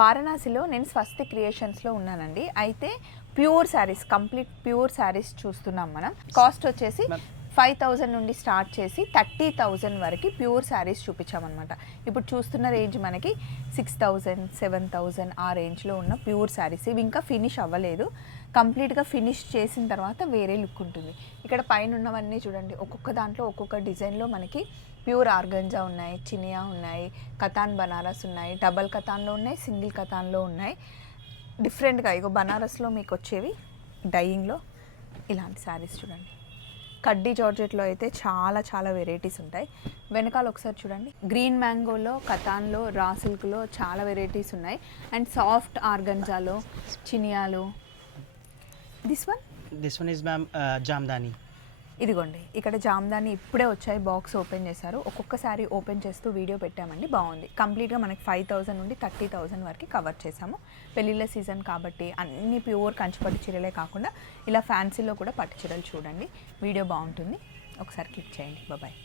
వారణాసిలో నేను స్వస్తి క్రియేషన్స్లో ఉన్నానండి. అయితే pure saris, complete pure saris చూస్తున్నాం మనం. కాస్ట్ వచ్చేసి 5,000 నుండి స్టార్ట్ చేసి 30,000 వరకు ప్యూర్ శారీస్ చూపించామన్నమాట. ఇప్పుడు చూస్తున్న రేంజ్ మనకి 6,000, 7,000 ఆ రేంజ్లో ఉన్న ప్యూర్ శారీస్. ఇవి ఇంకా ఫినిష్ అవ్వలేదు. కంప్లీట్గా ఫినిష్ చేసిన తర్వాత వేరే లుక్ ఉంటుంది. ఇక్కడ పైన ఉన్నవన్నీ చూడండి, ఒక్కొక్క దాంట్లో ఒక్కొక్క డిజైన్లో మనకి ప్యూర్ ఆర్గంజా ఉన్నాయి, చినియా ఉన్నాయి, కతాన్ బనారస్ ఉన్నాయి, డబల్ కతాన్లో ఉన్నాయి, సింగిల్ కతాన్లో ఉన్నాయి. డిఫరెంట్గా ఇగో బనారస్లో మీకు వచ్చేవి డైయింగ్లో ఇలాంటి శారీస్ చూడండి. కడ్డీ జార్జెట్లో అయితే చాలా చాలా వెరైటీస్ ఉంటాయి. వెనకాల ఒకసారి చూడండి, గ్రీన్ మ్యాంగోలో, కతాన్లో, రా సిల్క్లో చాలా వెరైటీస్ ఉన్నాయి. అండ్ సాఫ్ట్ ఆర్గంజాలో, చినియాలో. This one is ma'am Jamdani. ఇదిగోండి, ఇక్కడ జామ్దాని ఇప్పుడే వచ్చాయి, బాక్స్ ఓపెన్ చేశారు. ఒక్కొక్కసారి ఓపెన్ చేస్తూ వీడియో పెట్టామండి, బాగుంది. కంప్లీట్గా మనకి 5,000 నుండి 30,000 వరకు కవర్ చేసాము. పెళ్ళిళ్ళ సీజన్ కాబట్టి అన్ని ప్యూర్ కంచిపట్టు చీరలే కాకుండా ఇలా ఫ్యాన్సీలో కూడా పట్టు చీరలు చూడండి. వీడియో బాగుంటుంది, ఒకసారి క్లిక్ చేయండి. బాయ్.